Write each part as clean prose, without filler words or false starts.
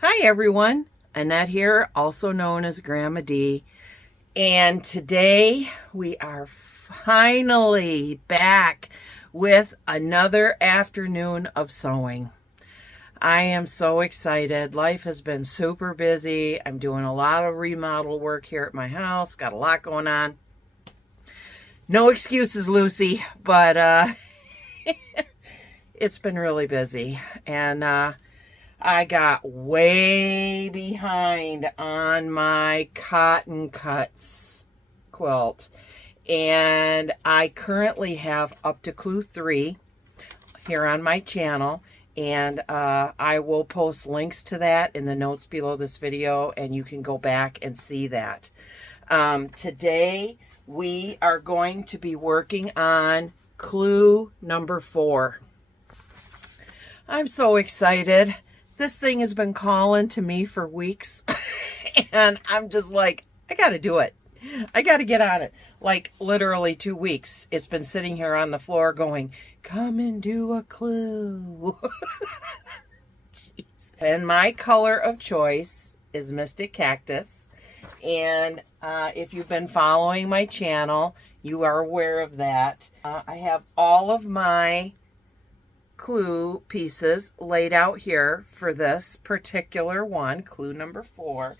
Hi everyone, Annette here, also known as Grandma D, and today we are finally back with another afternoon of sewing. I am so excited. Life has been super busy. I'm doing a lot of remodel work here at my house, got a lot going on. No excuses, Lucy, but it's been really busy, and I got way behind on my cotton cuts quilt, and I currently have up to clue 3 here on my channel, and I will post links to that in the notes below this video, and you can go back and see that. Today we are going to be working on clue number 4. I'm so excited. This thing has been calling to me for weeks, and I'm just like, I got to do it. I got to get on it. Like literally 2 weeks. It's been sitting here on the floor going, come and do a clue. Jeez. And my color of choice is Mystic Cactus. And if you've been following my channel, you are aware of that. I have all of my clue pieces laid out here for this particular one, clue number 4.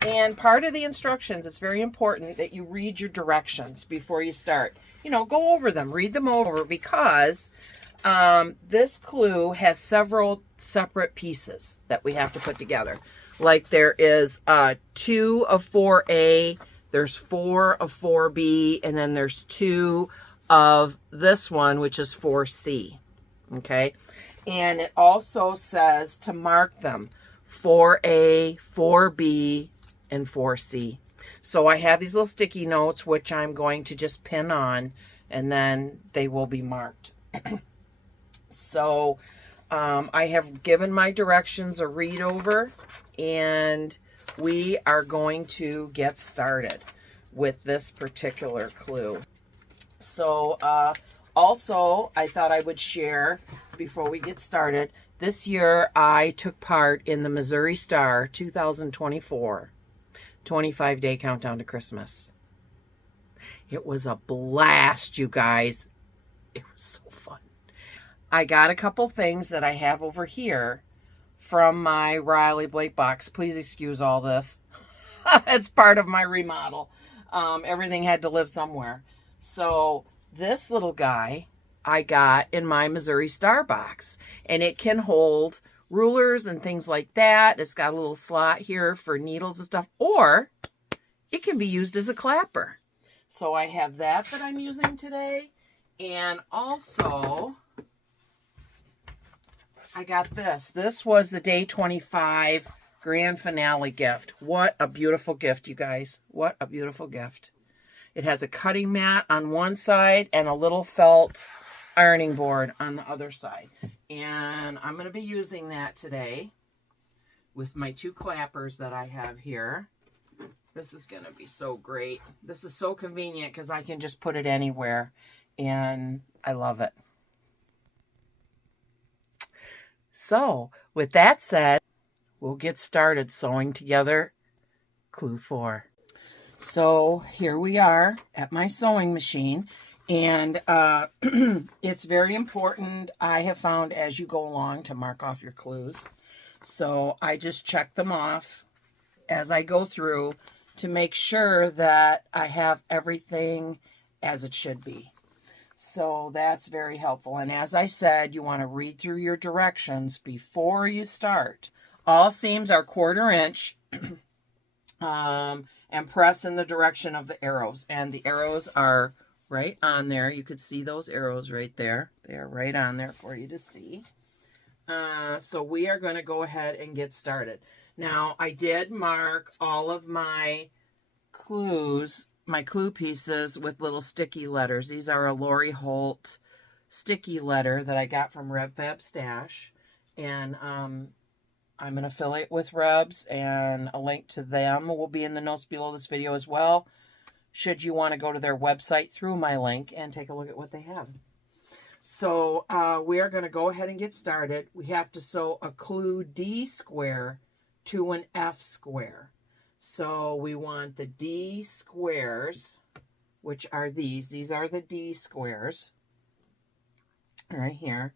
And part of the instructions, it's very important that you read your directions before you start. You know, go over them, read them over, because this clue has several separate pieces that we have to put together. Like there is 2 of 4A, there's 4 of 4B, and then there's 2 of this one, which is 4C. Okay, and it also says to mark them 4A, 4B, and 4C. So I have these little sticky notes, which I'm going to just pin on, and then they will be marked. So I have given my directions a read over, and we are going to get started with this particular clue. So also, I thought I would share before we get started. This year, I took part in the Missouri Star 2024 25-day countdown to Christmas. It was a blast, you guys. It was so fun. I got a couple things that I have over here from my Riley Blake box. Please excuse all this. It's part of my remodel. Everything had to live somewhere. So this little guy I got in my Missouri Star box, and it can hold rulers and things like that. It's got a little slot here for needles and stuff, or it can be used as a clapper. So I have that I'm using today. And also I got this. This was the day 25 grand finale gift. What a beautiful gift, you guys. What a beautiful gift. It has a cutting mat on one side and a little felt ironing board on the other side. And I'm going to be using that today with my 2 clappers that I have here. This is going to be so great. This is so convenient because I can just put it anywhere, and I love it. So with that said, we'll get started sewing together clue 4. So here we are at my sewing machine, and it's very important, I have found, as you go along to mark off your clues. So I just check them off as I go through to make sure that I have everything as it should be. So that's very helpful. And as I said, you want to read through your directions before you start. All seams are 1/4 inch. And press in the direction of the arrows. And the arrows are right on there. You could see those arrows right there. They are right on there for you to see. So we are going to go ahead and get started. Now, I did mark all of my clues, my clue pieces, with little sticky letters. These are a Lori Holt sticky letter that I got from Reb Fab Stash. And I'm an affiliate with Rebs, and a link to them will be in the notes below this video as well, should you want to go to their website through my link and take a look at what they have. So we are going to go ahead and get started. We have to sew a clue D square to an F square. So we want the D squares, which are these. These are the D squares right here.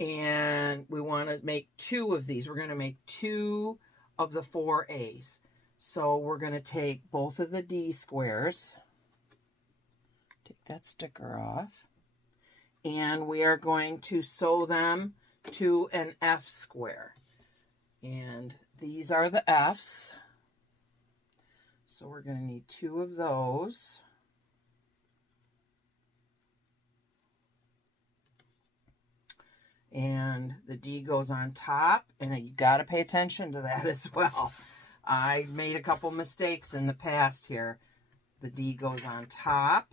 And we want to make 2 of these. We're going to make 2 of the 4 A's. So we're going to take both of the D squares, take that sticker off, and we are going to sew them to an F square. And these are the F's. So we're going to need 2 of those. And the D goes on top, and you got to pay attention to that as well. I made a couple mistakes in the past here. The D goes on top,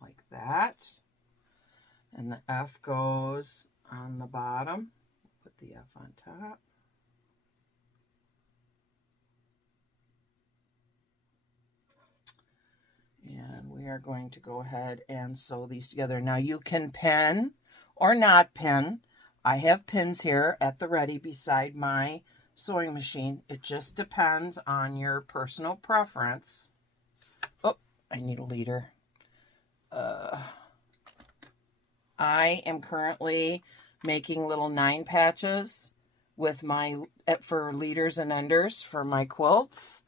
like that. And the F goes on the bottom. Put the F on top. And we are going to go ahead and sew these together. Now you can pin or not pin. I have pins here at the ready beside my sewing machine. It just depends on your personal preference. Oh, I need a leader. I am currently making little 9 patches with for leaders and enders for my quilts.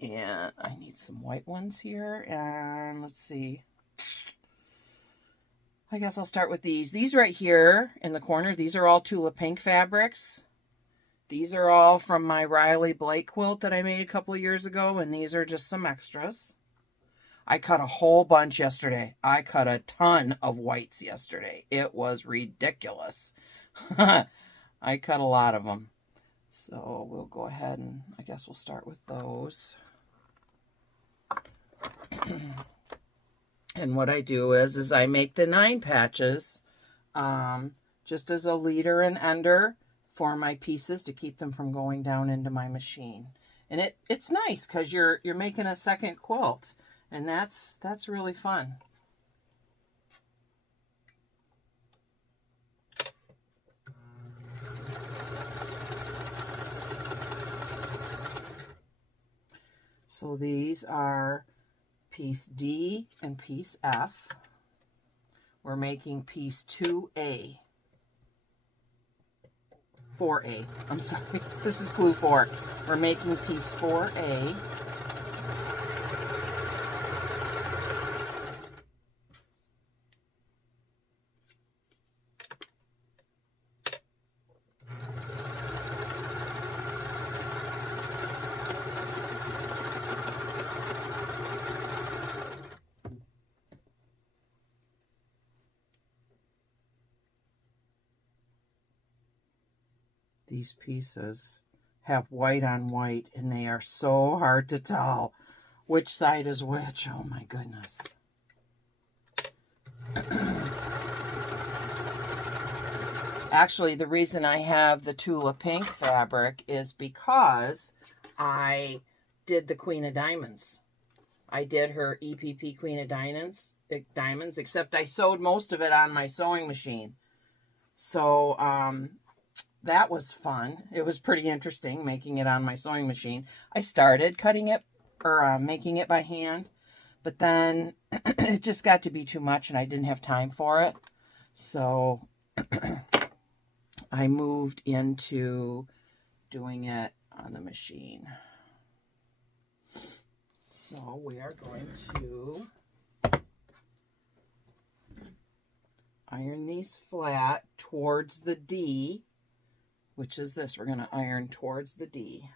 And I need some white ones here. And let's see. I guess I'll start with these. These right here in the corner, these are all Tula Pink fabrics. These are all from my Riley Blake quilt that I made a couple of years ago, and these are just some extras. I cut a whole bunch yesterday. I cut a ton of whites yesterday. It was ridiculous. I cut a lot of them. So we'll go ahead and I guess we'll start with those. And what I do is I make the 9 patches just as a leader and ender for my pieces to keep them from going down into my machine. And it's nice because you're making a second quilt, and that's really fun. So these are piece D and piece F. We're making piece 2A. 4A. I'm sorry. This is clue 4. We're making piece 4A. These pieces have white on white, and they are so hard to tell which side is which. Oh my goodness. Actually, the reason I have the Tula Pink fabric is because I did the Queen of Diamonds. I did her EPP Queen of Diamonds, except I sewed most of it on my sewing machine. So, that was fun. It was pretty interesting making it on my sewing machine. I started cutting it or making it by hand, but then it just got to be too much and I didn't have time for it. So I moved into doing it on the machine. So we are going to iron these flat towards the D, which is this. We're going to iron towards the D.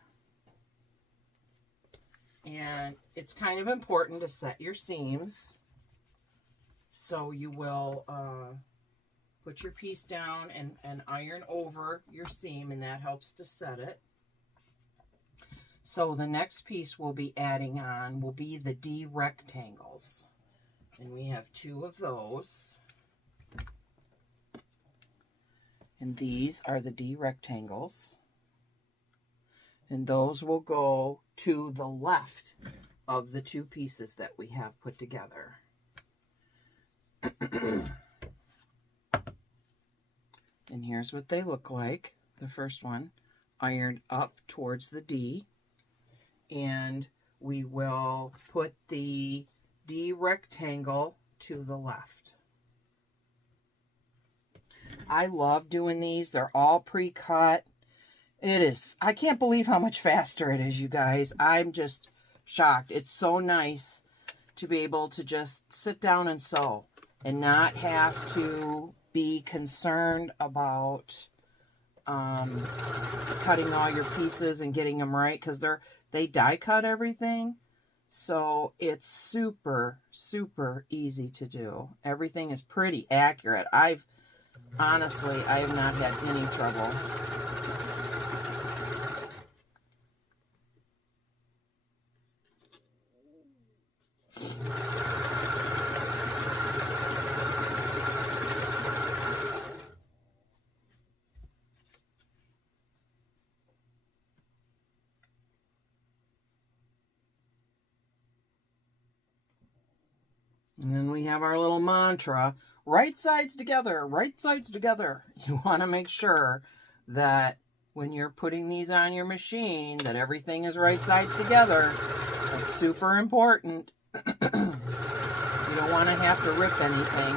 And it's kind of important to set your seams. So you will put your piece down and iron over your seam, and that helps to set it. So the next piece we'll be adding on will be the D rectangles. And we have 2 of those. And these are the D rectangles. And those will go to the left of the 2 pieces that we have put together. And here's what they look like. The first one. ironed up towards the D, and we will put the D rectangle to the left. I love doing these. They're all pre-cut. It is, I can't believe how much faster it is, you guys. I'm just shocked. It's so nice to be able to just sit down and sew and not have to be concerned about cutting all your pieces and getting them right, because they die cut everything. So it's super, super easy to do. Everything is pretty accurate. Honestly, I have not had any trouble. And then we have our little mantra, right sides together, right sides together. You want to make sure that when you're putting these on your machine, that everything is right sides together. That's super important. You don't want to have to rip anything,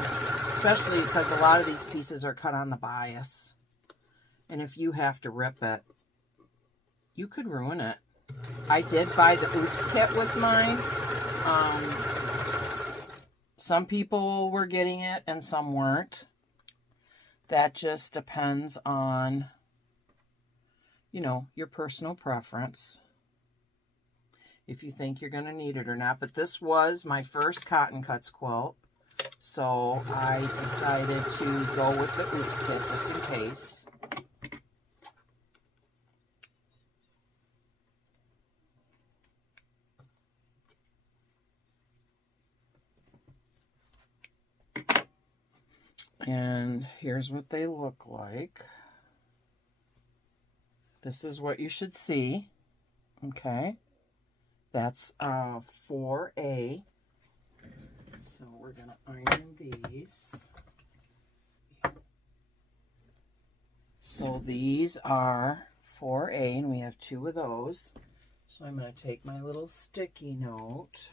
especially because a lot of these pieces are cut on the bias. And if you have to rip it, you could ruin it. I did buy the Oops kit with mine. Some people were getting it and some weren't. That just depends on, you know, your personal preference, if you think you're going to need it or not. But this was my first Cotton Cuts quilt, so I decided to go with the Oops kit just in case. And here's what they look like. This is what you should see. Okay. That's 4A. So we're going to iron these. So these are 4A, and we have 2 of those. So I'm going to take my little sticky note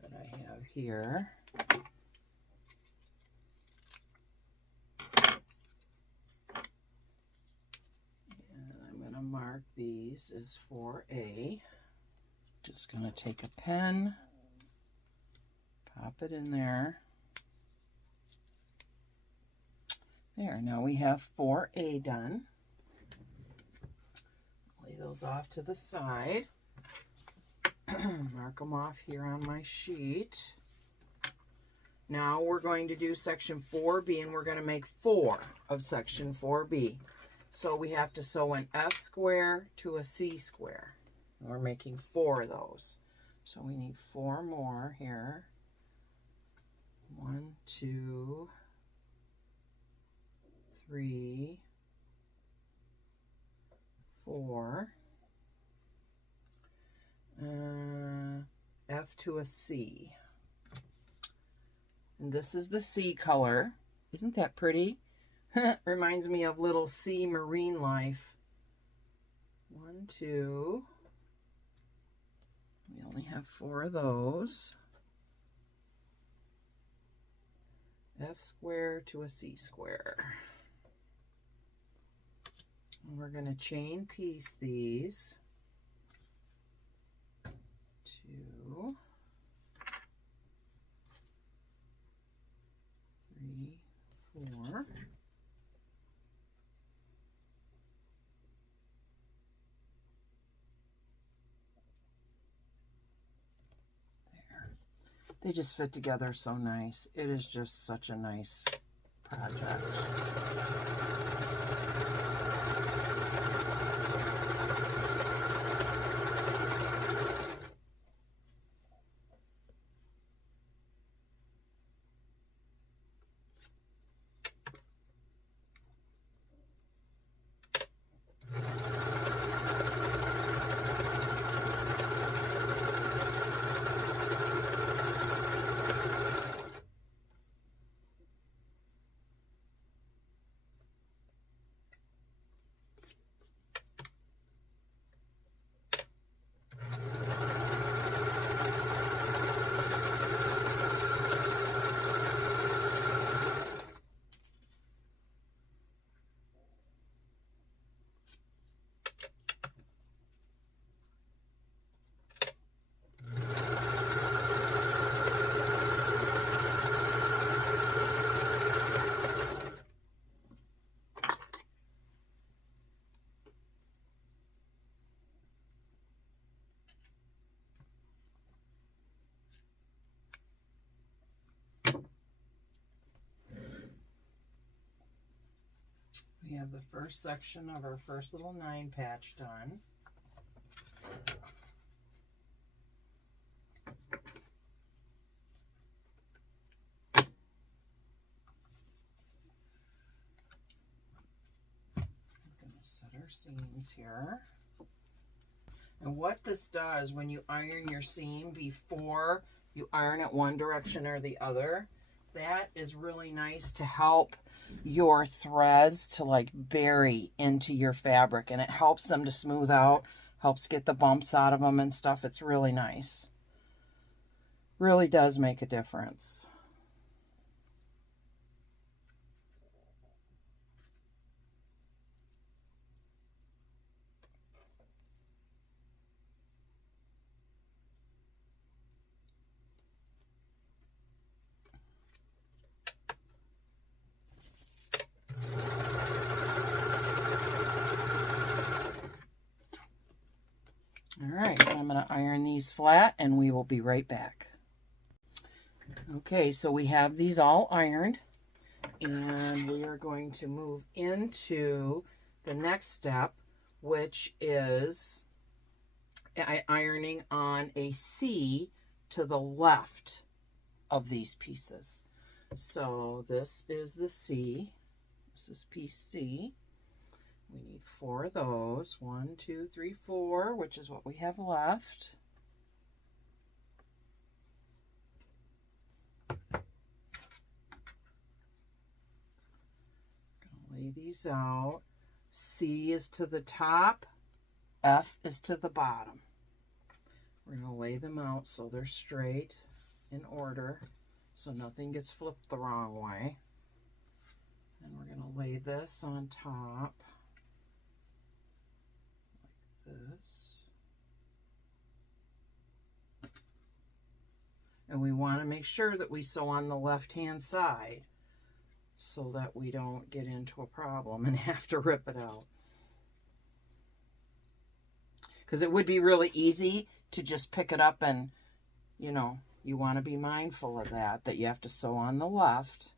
that I have here. Mark these as 4A. Just going to take a pen, pop it in there. There, now we have 4A done. Lay those off to the side. Mark them off here on my sheet. Now we're going to do section 4B, and we're going to make 4 of section 4B. So we have to sew an F square to a C square. And we're making 4 of those. So we need 4 more here. 1, 2, 3, 4. F to a C. And this is the C color. Isn't that pretty? Reminds me of little sea marine life. 1, 2. We only have 4 of those. F square to a C square. And we're going to chain piece these. 2, 3, 4. They just fit together so nice. It is just such a nice project. We have the first section of our first little 9 patch done. We're going to set our seams here. And what this does when you iron your seam before you iron it one direction or the other, that is really nice to help your threads to like bury into your fabric, and it helps them to smooth out, helps get the bumps out of them and stuff. It's really nice. Really does make a difference. All right, so I'm going to iron these flat and we will be right back. Okay, so we have these all ironed and we are going to move into the next step, which is ironing on a C to the left of these pieces. So this is the C. This is piece C. We need 4 of those. 1, 2, 3, 4, which is what we have left. Gonna lay these out. C is to the top, F is to the bottom. We're going to lay them out so they're straight in order, so nothing gets flipped the wrong way. And we're going to lay this on top like this. And we want to make sure that we sew on the left-hand side so that we don't get into a problem and have to rip it out. Because it would be really easy to just pick it up and, you know, you want to be mindful of that you have to sew on the left.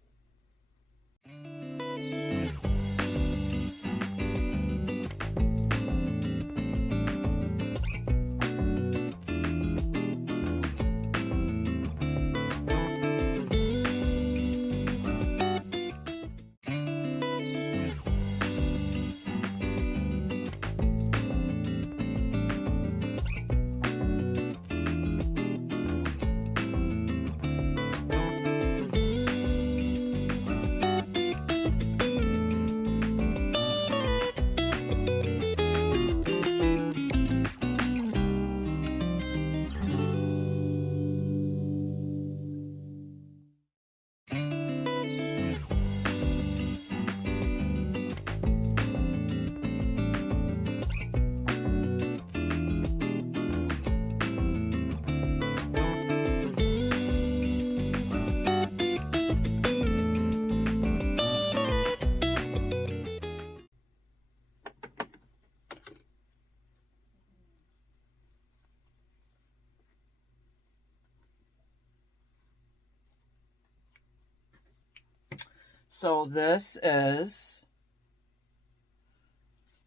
So this is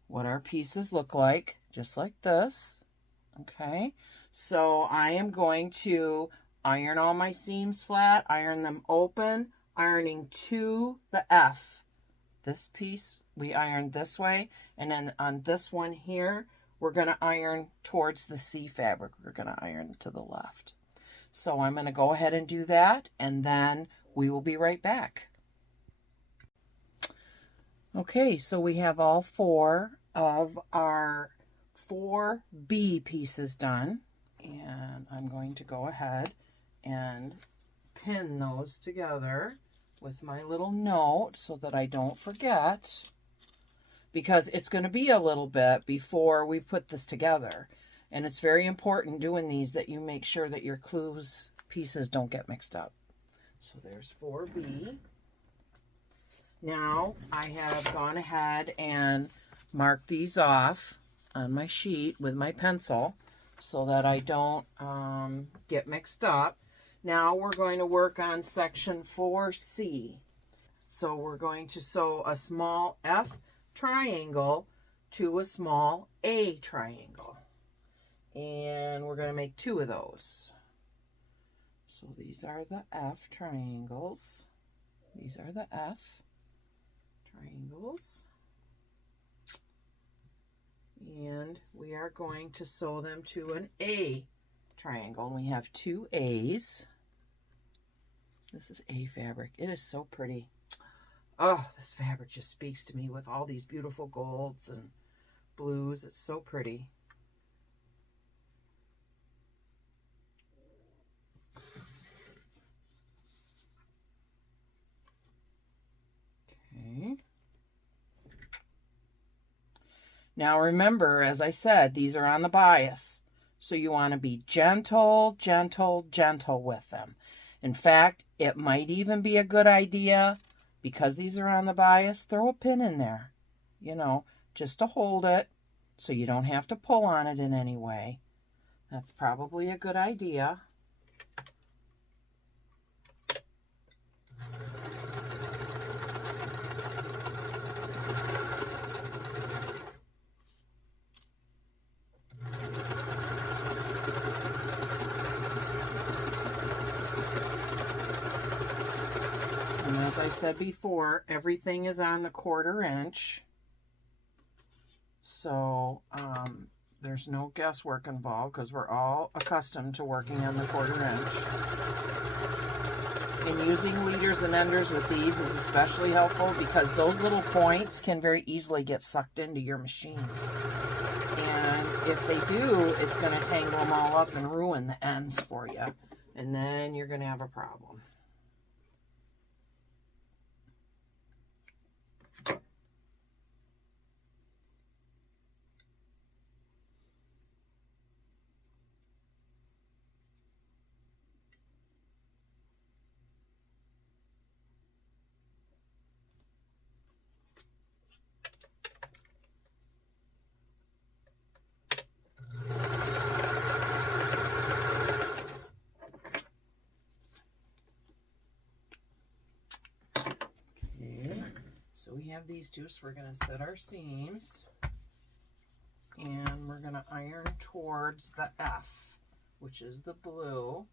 what our pieces look like, just like this. Okay, so I am going to iron all my seams flat, iron them open, ironing to the F. This piece we ironed this way, and then on this one here, we're going to iron towards the C fabric. We're going to iron to the left. So I'm going to go ahead and do that, and then we will be right back. Okay, so we have all 4 of our 4B pieces done, and I'm going to go ahead and pin those together with my little note so that I don't forget, because it's going to be a little bit before we put this together, and it's very important doing these that you make sure that your clues pieces don't get mixed up. So there's 4B. Now I have gone ahead and marked these off on my sheet with my pencil so that I don't get mixed up. Now we're going to work on section 4C. So we're going to sew a small F triangle to a small A triangle. And we're going to make 2 of those. So these are the F triangles. These are the F triangles. And we are going to sew them to an A triangle. And we have 2 A's. This is A fabric. It is so pretty. Oh, this fabric just speaks to me with all these beautiful golds and blues. It's so pretty. Okay. Now remember, as I said, these are on the bias. So you want to be gentle, gentle, gentle with them. In fact, it might even be a good idea, because these are on the bias, throw a pin in there, you know, just to hold it so you don't have to pull on it in any way. That's probably a good idea. And as I said before, everything is on the 1/4 inch. So there's no guesswork involved because we're all accustomed to working on the 1/4 inch. And using leaders and enders with these is especially helpful because those little points can very easily get sucked into your machine. And if they do, it's going to tangle them all up and ruin the ends for you. And then you're going to have a problem. So we have these 2, so we're going to set our seams and we're going to iron towards the F, which is the blue.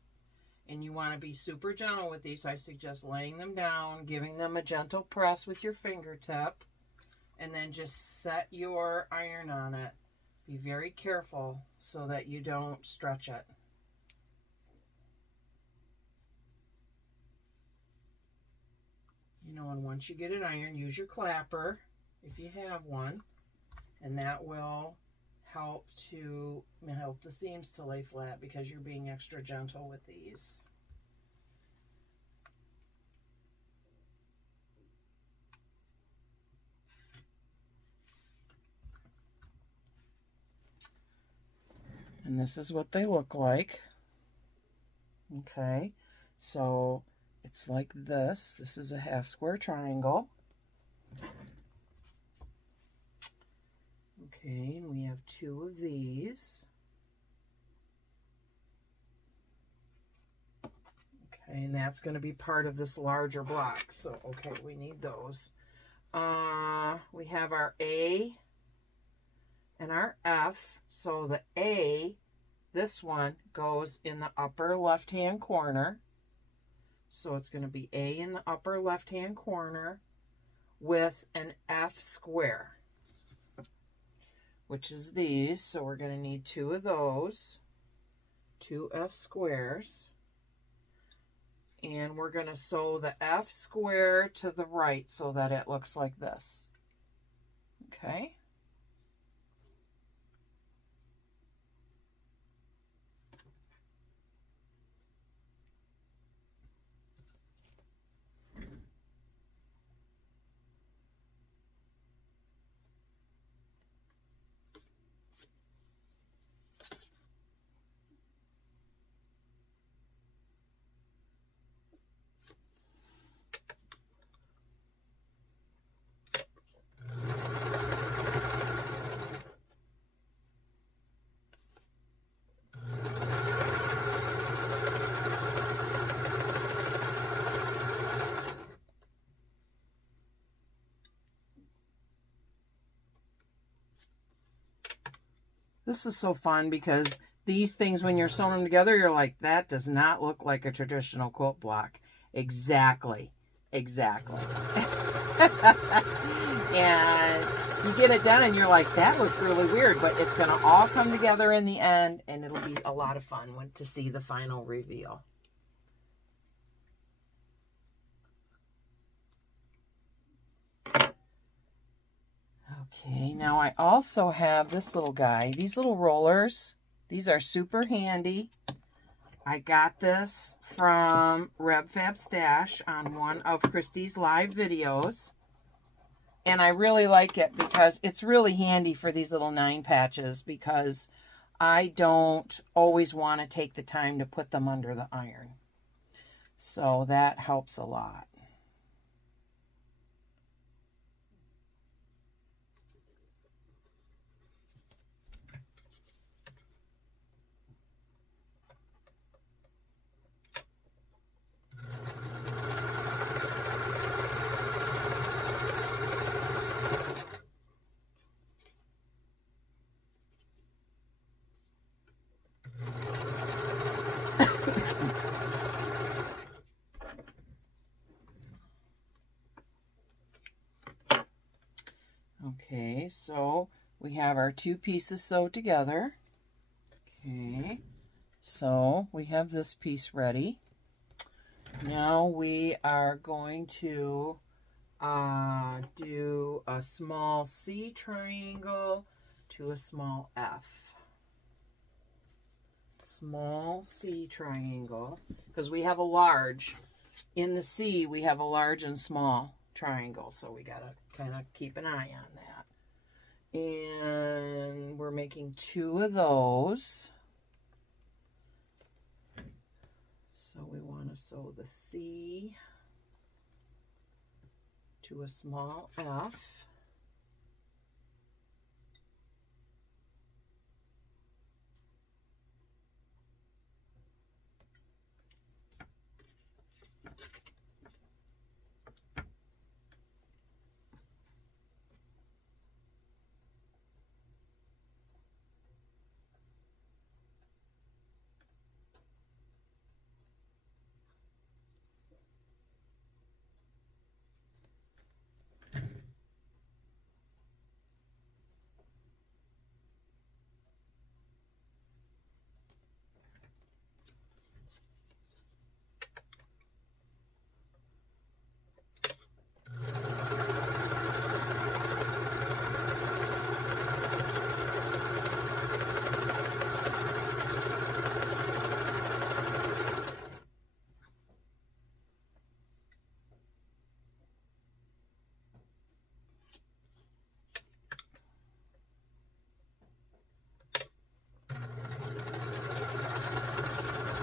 And you want to be super gentle with these. I suggest laying them down, giving them a gentle press with your fingertip, and then just set your iron on it. Be very careful so that you don't stretch it. You know, and once you get it ironed, use your clapper if you have one, and that will help the seams to lay flat because you're being extra gentle with these. And this is what they look like. Okay, so it's like this. This is a 1/2 square triangle. Okay, and we have 2 of these. Okay, and that's going to be part of this larger block. So, okay, we need those. We have our A and our F. So the A, this one, goes in the upper left-hand corner. So it's going to be A in the upper left-hand corner with an F square, which is these. So we're going to need 2 of those, 2 F squares. And we're going to sew the F square to the right so that it looks like this. Okay. This is so fun because these things, when you're sewing them together, you're like, that does not look like a traditional quilt block. Exactly. Exactly. And you get it done and you're like, that looks really weird, but it's going to all come together in the end, and it'll be a lot of fun to see the final reveal. Okay, now I also have this little guy. These little rollers, these are super handy. I got this from RevFab Stash on one of Christy's live videos. And I really like it because it's really handy for these little 9 patches, because I don't always want to take the time to put them under the iron. So that helps a lot. Okay, so we have our 2 pieces sewed together. Okay, so we have this piece ready. Now we are going to do a small C triangle to a small F. Small C triangle, because we have a large. In the C, we have a large and small triangle, so we got to kind of keep an eye on that. And we're making 2 of those. So we want to sew the C to a small F.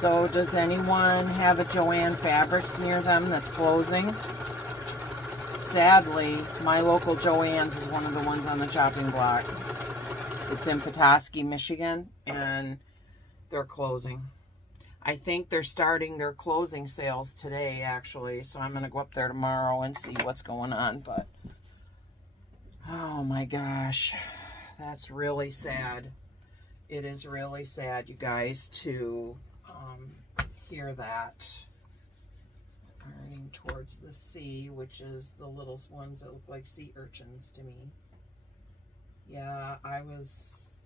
So does anyone have a Joann Fabrics near them that's closing? Sadly, my local Joann's is one of the ones on the chopping block. It's in Petoskey, Michigan, and they're closing. I think they're starting their closing sales today, actually, so I'm going to go up there tomorrow and see what's going on. But oh my gosh, that's really sad. It is really sad, you guys, to hear that. Turning towards the sea, which is the little ones that look like sea urchins to me. Yeah, I was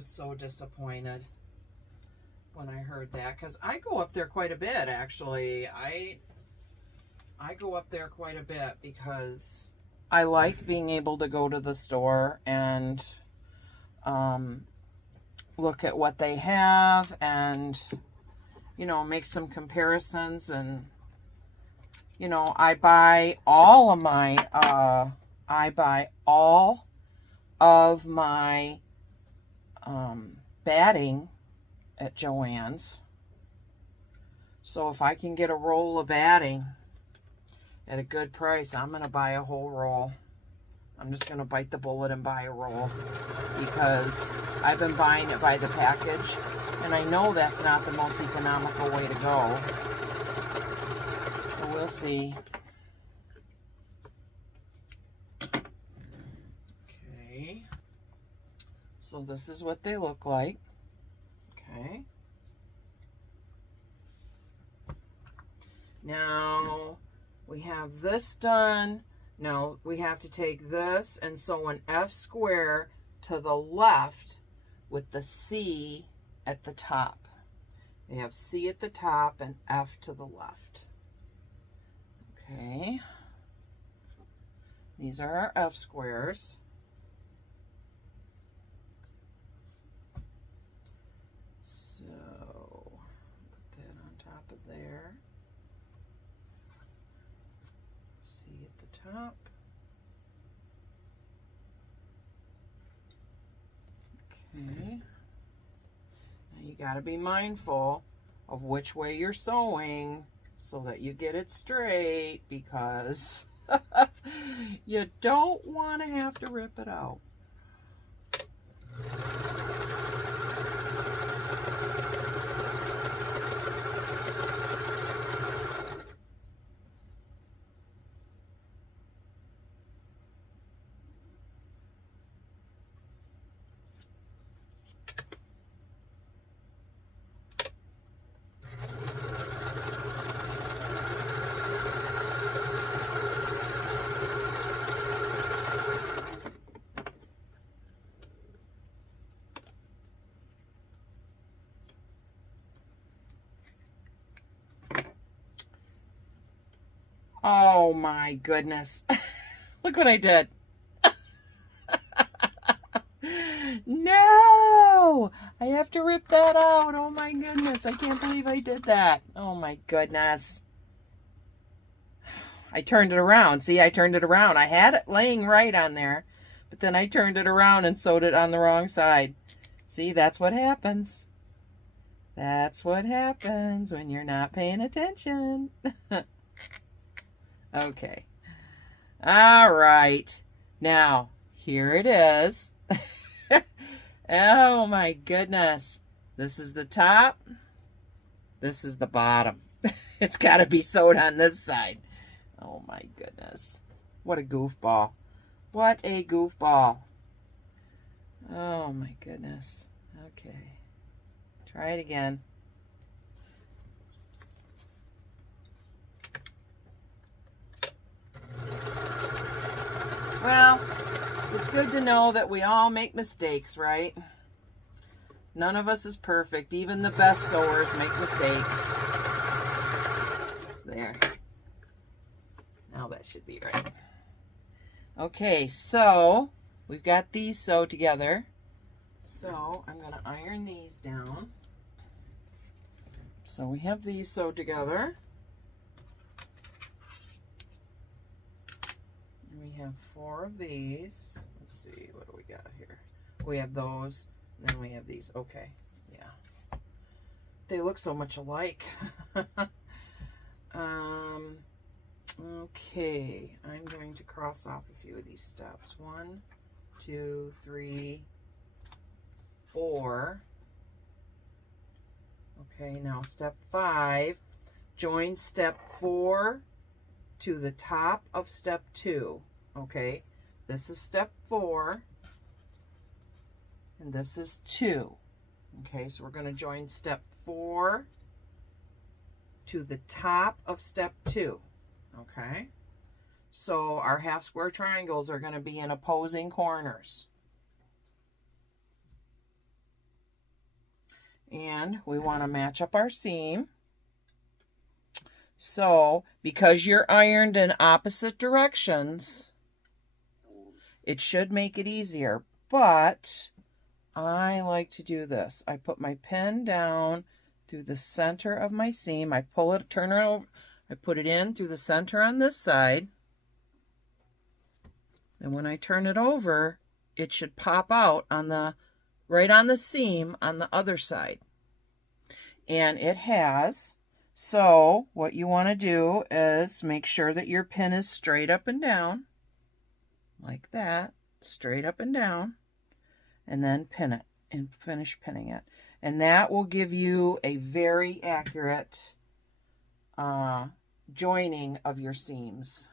so disappointed when I heard that, because I go up there quite a bit, actually. I go up there quite a bit because I like being able to go to the store and look at what they have and, you know, make some comparisons. And, you know, I buy all of my batting at Joann's. So if I can get a roll of batting at a good price, I'm going to buy a whole roll. I'm just going to bite the bullet and buy a roll, because I've been buying it by the package, and I know that's not the most economical way to go. So we'll see. Okay. So this is what they look like. Okay. Now we have this done. Now we have to take this and sew an F square to the left with the C at the top. We have C at the top and F to the left. Okay. These are our F squares. So put that on top of there. C at the top. Okay. Now you got to be mindful of which way you're sewing so that you get it straight, because you don't want to have to rip it out. Oh my goodness. Look what I did. No! I have to rip that out. Oh my goodness. I can't believe I did that. Oh my goodness. I turned it around. See, I turned it around. I had it laying right on there, but then I turned it around and sewed it on the wrong side. See, that's what happens. That's what happens when you're not paying attention. Okay. All right. Now, here it is. Oh my goodness. This is the top. This is the bottom. It's got to be sewed on this side. Oh my goodness. What a goofball. What a goofball. Oh my goodness. Okay. Try it again. Well, it's good to know that we all make mistakes, right? None of us is perfect. Even the best sewers make mistakes. There. Now that should be right. Okay, so we've got these sewed together. So I'm going to iron these down. So we have these sewed together. We have 4 of these. Let's see, what do we got here? We have those, and then we have these. Okay, yeah. They look so much alike. Okay, I'm going to cross off a few of these steps. 1, 2, 3, 4. Okay, now step 5. Join step 4 to the top of step 2. Okay, this is step 4, and this is 2. Okay, so we're going to join step 4 to the top of step 2. Okay, so our half square triangles are going to be in opposing corners. And we want to match up our seam. So, because you're ironed in opposite directions, it should make it easier, but I like to do this. I put my pin down through the center of my seam. I pull it, turn it over. I put it in through the center on this side. And when I turn it over, it should pop out on the, right on the seam on the other side. And it has. So what you want to do is make sure that your pin is straight up and down. Like that, straight up and down, and then pin it and finish pinning it. And that will give you a very accurate joining of your seams.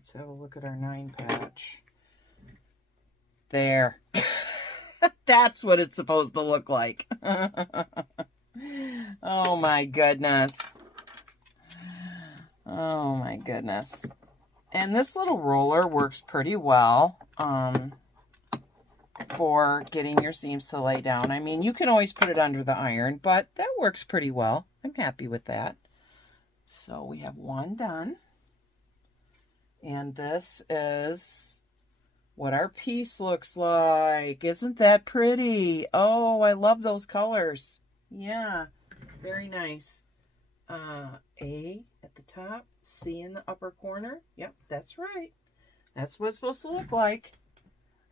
Let's have a look at our 9 patch. There. That's what it's supposed to look like. Oh my goodness. Oh my goodness. And this little roller works pretty well for getting your seams to lay down. I mean, you can always put it under the iron, but that works pretty well. I'm happy with that. So we have one done. And this is what our piece looks like. Isn't that pretty? Oh, I love those colors. Yeah, very nice. A at the top, C in the upper corner. Yep, that's right. That's what it's supposed to look like.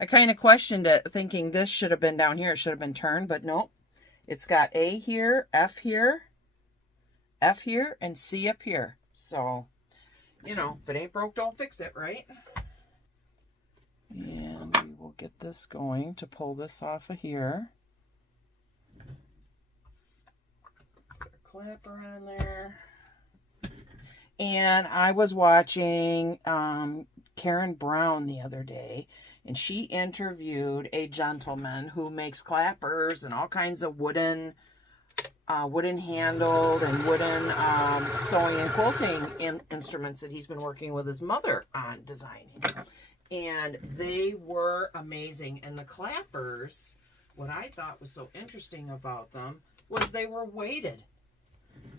I kind of questioned it, thinking this should have been down here. It should have been turned, but nope. It's got A here, F here, F here, and C up here. So, you know, if it ain't broke, don't fix it, right? And we will get this going to pull this off of here. Put a clapper on there. And I was watching Karen Brown the other day, and she interviewed a gentleman who makes clappers and all kinds of wooden handled and wooden sewing and quilting instruments that he's been working with his mother on designing. And they were amazing. And the clappers, what I thought was so interesting about them was they were weighted.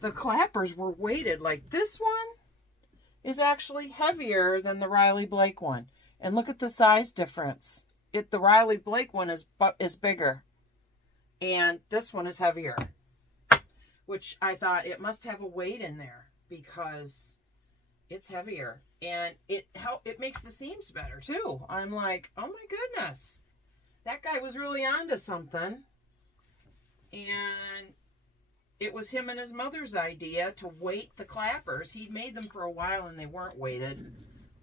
The clappers were weighted. Like this one is actually heavier than the Riley Blake one. And look at the size difference. The Riley Blake one is bigger. And this one is heavier. Which I thought it must have a weight in there because it's heavier. And it makes the seams better too. I'm like, oh my goodness. That guy was really onto something. And it was him and his mother's idea to weight the clappers. He made them for a while and they weren't weighted.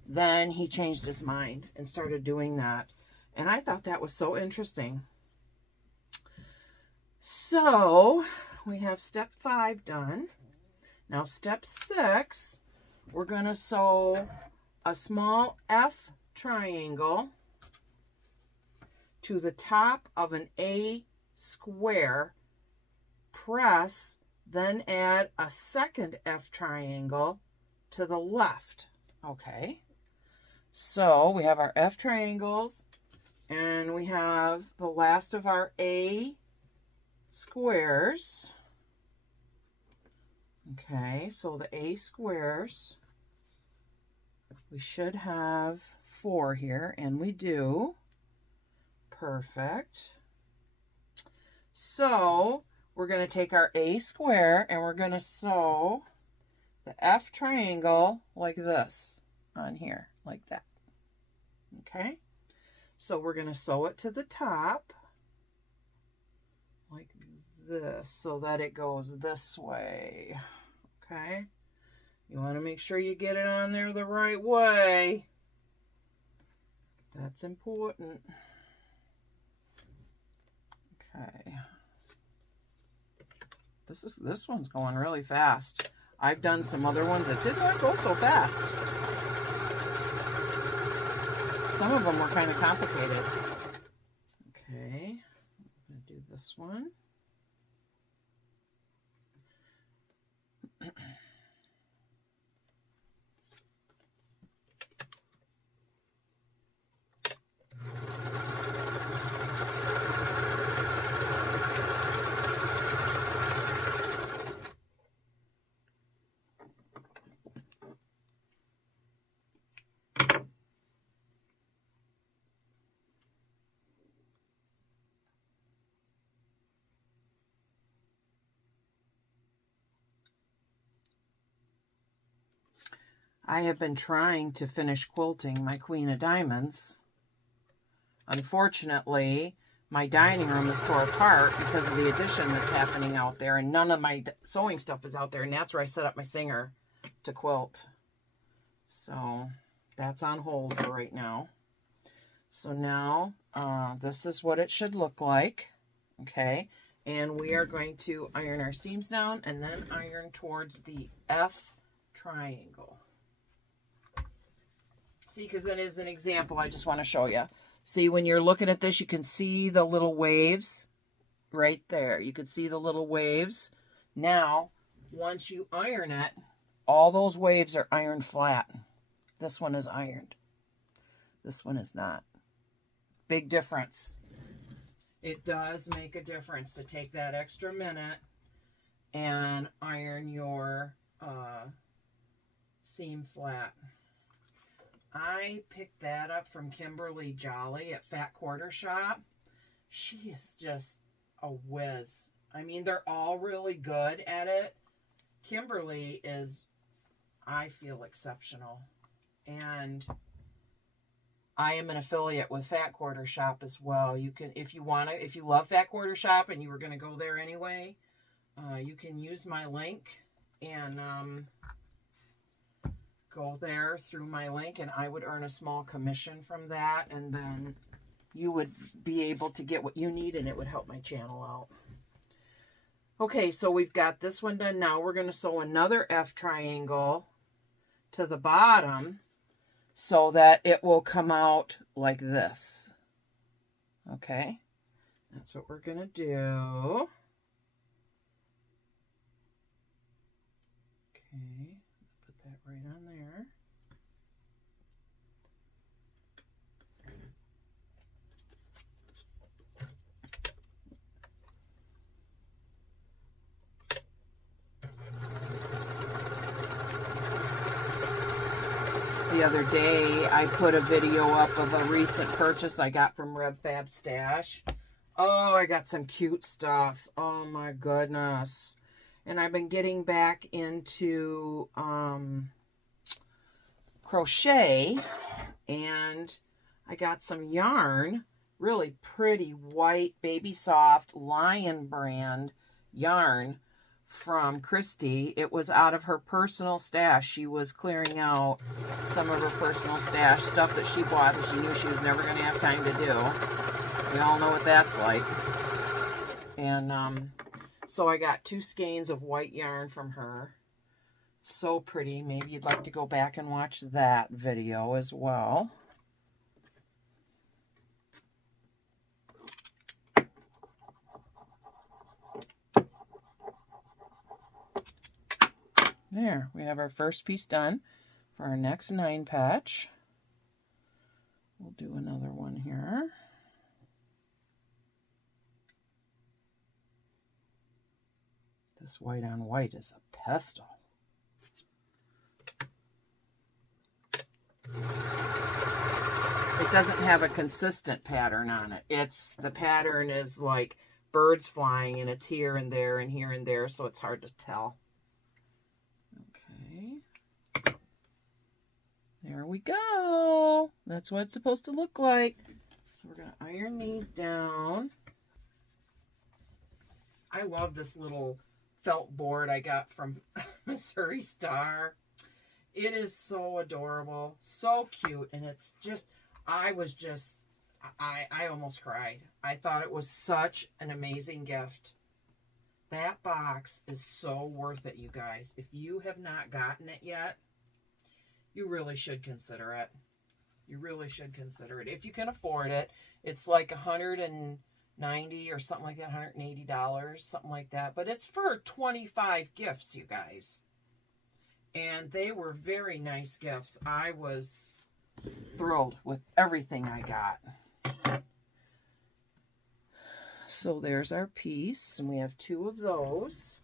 Then he changed his mind and started doing that. And I thought that was so interesting. So we have step 5 done. Now step 6, we're going to sew a small F triangle to the top of an A square, press, then add a second F triangle to the left. Okay, so we have our F triangles and we have the last of our A squares. Okay, so the A squares, we should have 4 here, and we do. Perfect. So we're going to take our A square and we're going to sew the F triangle like this on here, like that. Okay, so we're going to sew it to the top like this so that it goes this way. Okay, you want to make sure you get it on there the right way. That's important. Okay, this one's going really fast. I've done some other ones that did not go so fast. Some of them were kind of complicated. Okay, I'm going to do this one. I have been trying to finish quilting my Queen of Diamonds. Unfortunately, my dining room is tore apart because of the addition that's happening out there, and none of my sewing stuff is out there, and that's where I set up my Singer to quilt. So that's on hold for right now. So now this is what it should look like. Okay, and we are going to iron our seams down and then iron towards the F triangle. See, because it is an example, I just want to show you. See, when you're looking at this, you can see the little waves right there. You can see the little waves. Now, once you iron it, all those waves are ironed flat. This one is ironed. This one is not. Big difference. It does make a difference to take that extra minute and iron your seam flat. I picked that up from Kimberly Jolly at Fat Quarter Shop. She is just a whiz. I mean, they're all really good at it. Kimberly is, I feel, exceptional. And I am an affiliate with Fat Quarter Shop as well. You can, if you want to, if you love Fat Quarter Shop and you were going to go there anyway, you can use my link and go there through my link, and I would earn a small commission from that, and then you would be able to get what you need, and it would help my channel out. Okay, so we've got this one done. Now we're going to sew another F triangle to the bottom so that it will come out like this. Okay, that's what we're going to do. Okay, put that right on there. The other day, I put a video up of a recent purchase I got from Rev Fab Stash. Oh, I got some cute stuff. Oh my goodness. And I've been getting back into crochet, and I got some yarn, really pretty white Baby Soft Lion brand yarn from Christy. It was out of her personal stash. She was clearing out some of her personal stash, stuff that she bought and she knew she was never going to have time to do. We all know what that's like. And so I got 2 skeins of white yarn from her. So pretty. Maybe you'd like to go back and watch that video as well. There, we have our first piece done for our next 9 patch. We'll do another one here. This white on white is a pestle. It doesn't have a consistent pattern on it. The pattern is like birds flying, and it's here and there and here and there, so it's hard to tell. Okay. There we go. That's what it's supposed to look like. So we're going to iron these down. I love this little felt board I got from Missouri Star. It is so adorable, so cute, and it's just, I almost cried. I thought it was such an amazing gift. That box is so worth it, you guys. If you have not gotten it yet, you really should consider it. You really should consider it. If you can afford it, it's like $190 or something like that, $180, something like that. But it's for 25 gifts, you guys. And they were very nice gifts. I was thrilled with everything I got. So there's our piece, and we have 2 of those.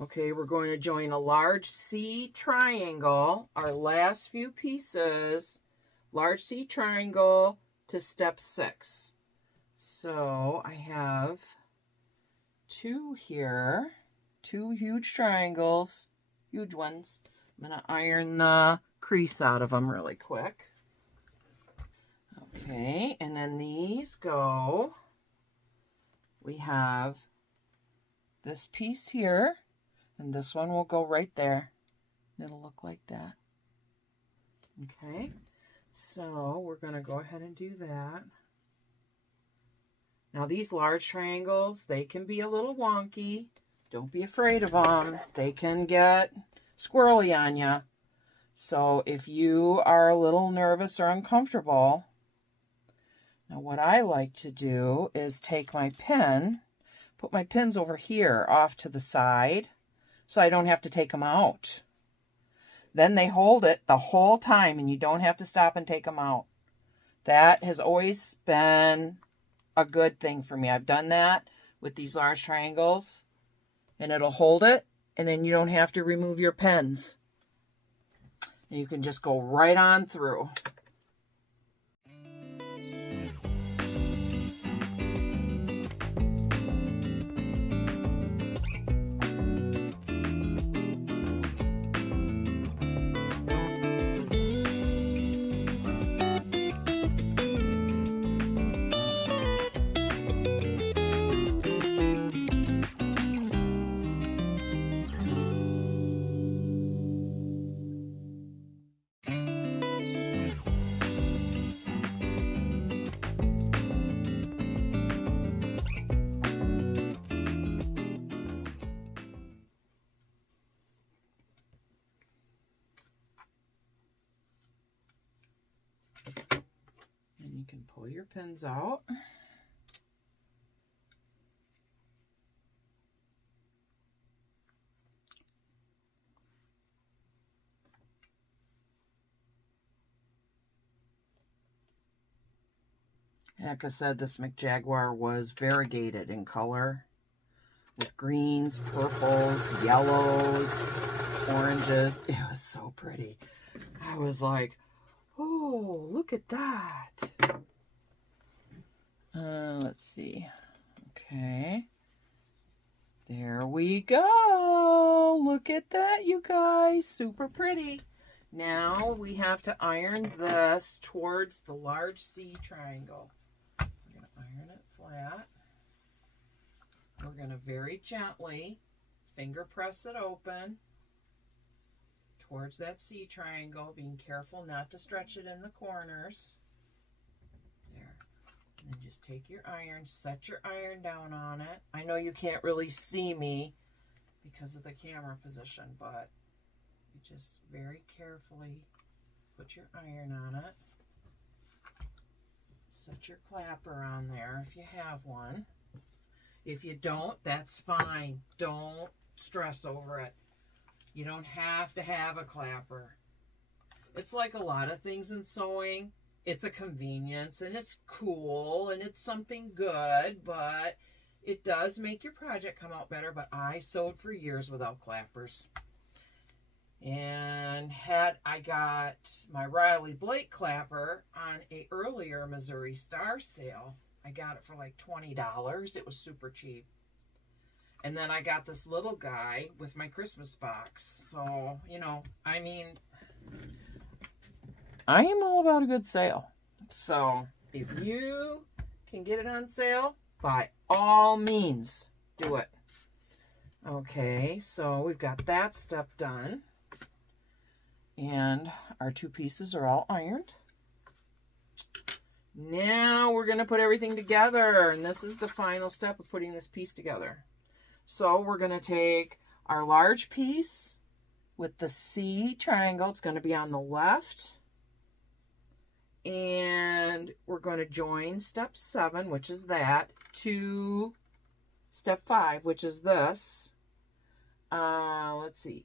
Okay, we're going to join a large C triangle, our last few pieces, large C triangle to step 6. So I have 2 here, 2 huge triangles, huge ones. I'm going to iron the crease out of them really quick. Okay, and then these go, we have this piece here, and this one will go right there. It'll look like that. Okay, so we're going to go ahead and do that. Now these large triangles, they can be a little wonky. Don't be afraid of them. They can get squirrely on you. So if you are a little nervous or uncomfortable, now what I like to do is take my pin, put my pins over here off to the side so I don't have to take them out. Then they hold it the whole time and you don't have to stop and take them out. That has always been a good thing for me. I've done that with these large triangles and it'll hold it and then you don't have to remove your pins. You can just go right on through. And you can pull your pins out. Like I said, this McJaguar was variegated in color with greens, purples, yellows, oranges. It was so pretty. I was like, oh, look at that. Let's see. Okay. There we go. Look at that, you guys. Super pretty. Now we have to iron this towards the large C triangle. We're going to iron it flat. We're going to very gently finger press it open towards that C triangle, being careful not to stretch it in the corners. There. And then just take your iron, set your iron down on it. I know you can't really see me because of the camera position, but you just very carefully put your iron on it. Set your clapper on there if you have one. If you don't, that's fine. Don't stress over it. You don't have to have a clapper. It's like a lot of things in sewing. It's a convenience and it's cool and it's something good, but it does make your project come out better. But I sewed for years without clappers. And I got my Riley Blake clapper on a earlier Missouri Star sale. I got it for like $20. It was super cheap. And then I got this little guy with my Christmas box. So, you know, I mean, I am all about a good sale. So if you can get it on sale, by all means, do it. Okay, so we've got that step done. And our two pieces are all ironed. Now we're going to put everything together. And this is the final step of putting this piece together. So we're going to take our large piece with the C triangle. It's going to be on the left. And we're going to join step 7, which is that, to step 5, which is this. Let's see.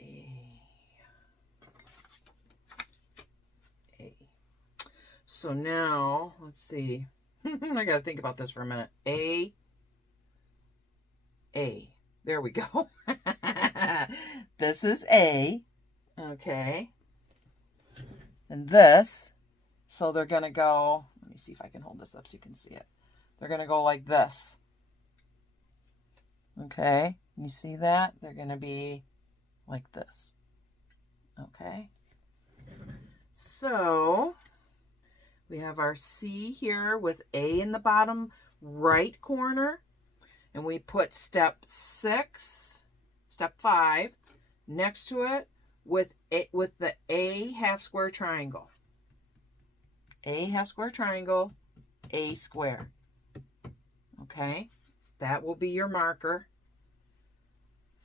A. So now, let's see. I got to think about this for a minute. A. There we go. This is A. Okay. And this. So they're going to go, let me see if I can hold this up so you can see it. They're going to go like this. Okay. You see that? They're going to be like this. Okay. So we have our C here with A in the bottom right corner. And we put step 6, step 5 next to it with the A half square triangle. A half square triangle, A square. Okay, that will be your marker.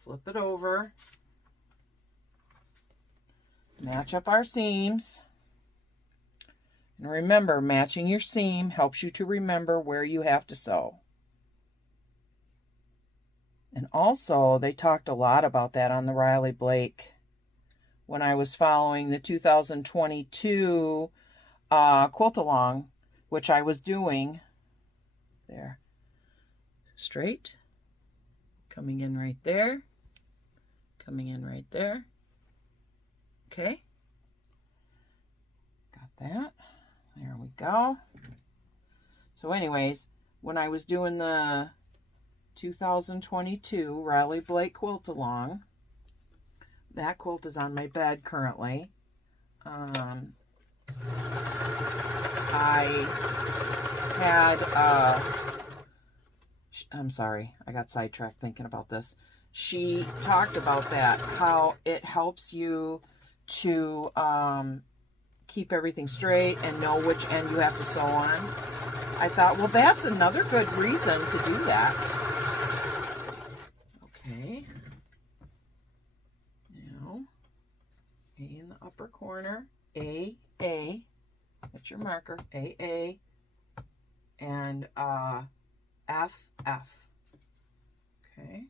Flip it over. Match up our seams. And remember, matching your seam helps you to remember where you have to sew. And also, they talked a lot about that on the Riley Blake when I was following the 2022 quilt along, which I was doing. There. Straight. Coming in right there. Coming in right there. Okay. Got that. There we go. So anyways, when I was doing the 2022 Riley Blake quilt along, that quilt is on my bed currently. I had, I'm sorry, I got sidetracked thinking about this. She talked about that, how it helps you to keep everything straight and know which end you have to sew on. I thought, well, that's another good reason to do that. Okay. Now, A in the upper corner, A, that's your marker, A, and F. Okay.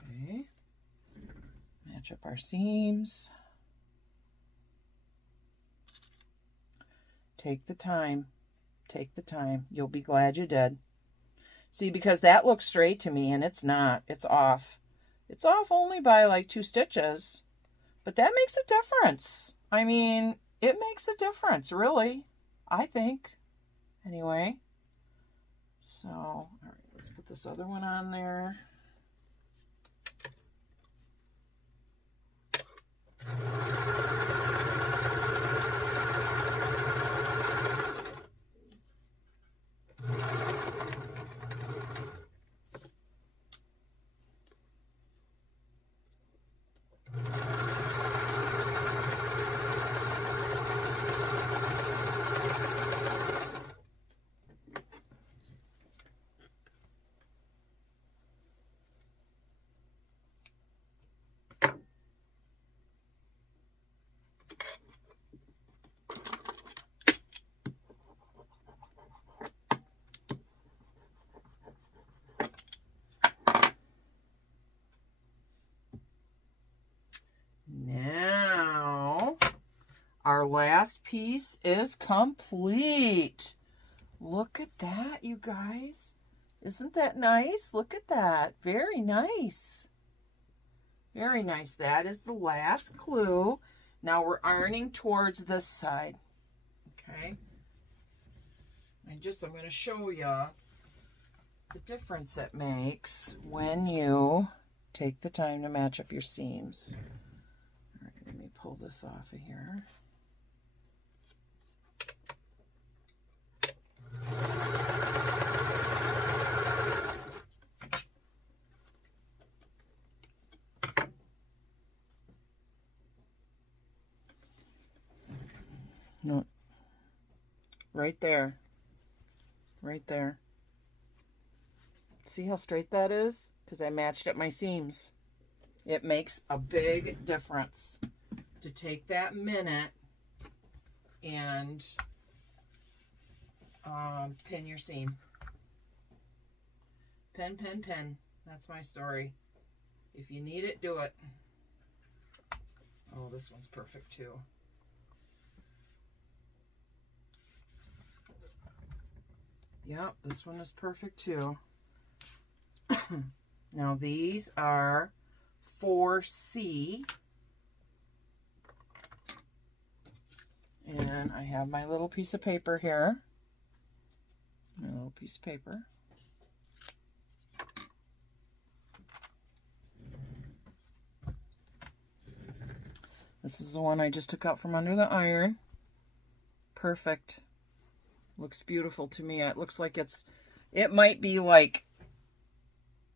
Okay. Match up our seams. Take the time. Take the time. You'll be glad you did. See, because that looks straight to me, and it's not. It's off. It's off only by like 2 stitches. But that makes a difference. I mean, it makes a difference, really. I think. Anyway. So, all right, let's put this other one on there. Now, our last piece is complete. Look at that, you guys. Isn't that nice? Look at that. Very nice. Very nice. That is the last clue. Now we're ironing towards this side. Okay. I'm going to show you the difference it makes when you take the time to match up your seams. All right, let me pull this off of here. No, right there. Right there. See how straight that is? Because I matched up my seams. It makes a big difference to take that minute and pin your seam. Pin, pin, pin. That's my story. If you need it, do it. Oh, this one's perfect too. Yep, this one is perfect too. Now these are 4C. And I have my little piece of paper here. My little piece of paper. This is the one I just took out from under the iron. Perfect. Looks beautiful to me. It looks like it might be like,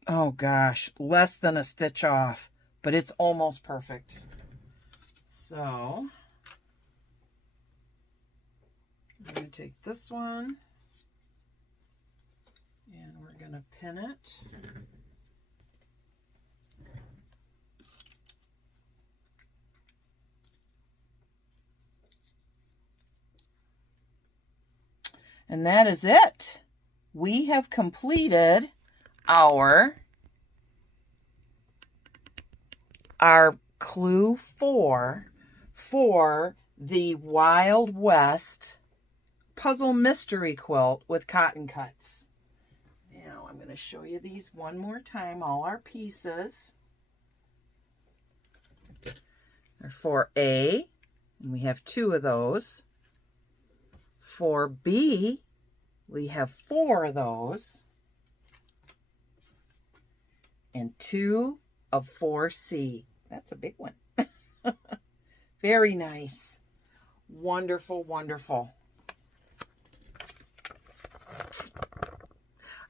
oh gosh, less than a stitch off, but it's almost perfect. So, I'm going to take this one and we're going to pin it. And that is it. We have completed our clue 4 for the Wild West Puzzle Mystery Quilt with cotton cuts. Now I'm going to show you these one more time, all our pieces. For A, and we have 2 of those. For B, we have 4 of those. And 2 of 4C. That's a big one. Very nice. Wonderful, wonderful.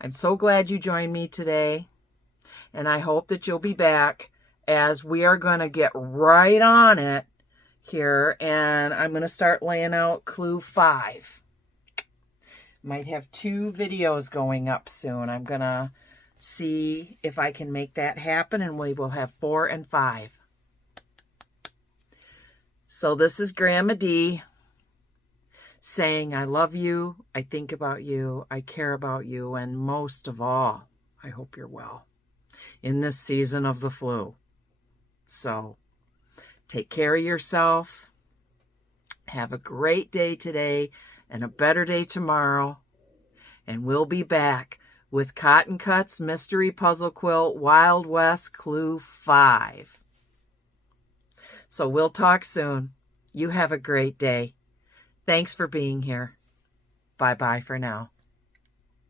I'm so glad you joined me today. And I hope that you'll be back, as we are going to get right on it here. And I'm going to start laying out clue 5. Might have 2 videos going up soon. I'm going to see if I can make that happen, and we will have 4 and 5. So this is Grandma D saying, I love you, I think about you, I care about you, and most of all, I hope you're well in this season of the flu. So take care of yourself. Have a great day today and a better day tomorrow. And we'll be back with Cotton Cuts Mystery Puzzle Quilt Wild West Clue 5. So we'll talk soon. You have a great day. Thanks for being here. Bye-bye for now.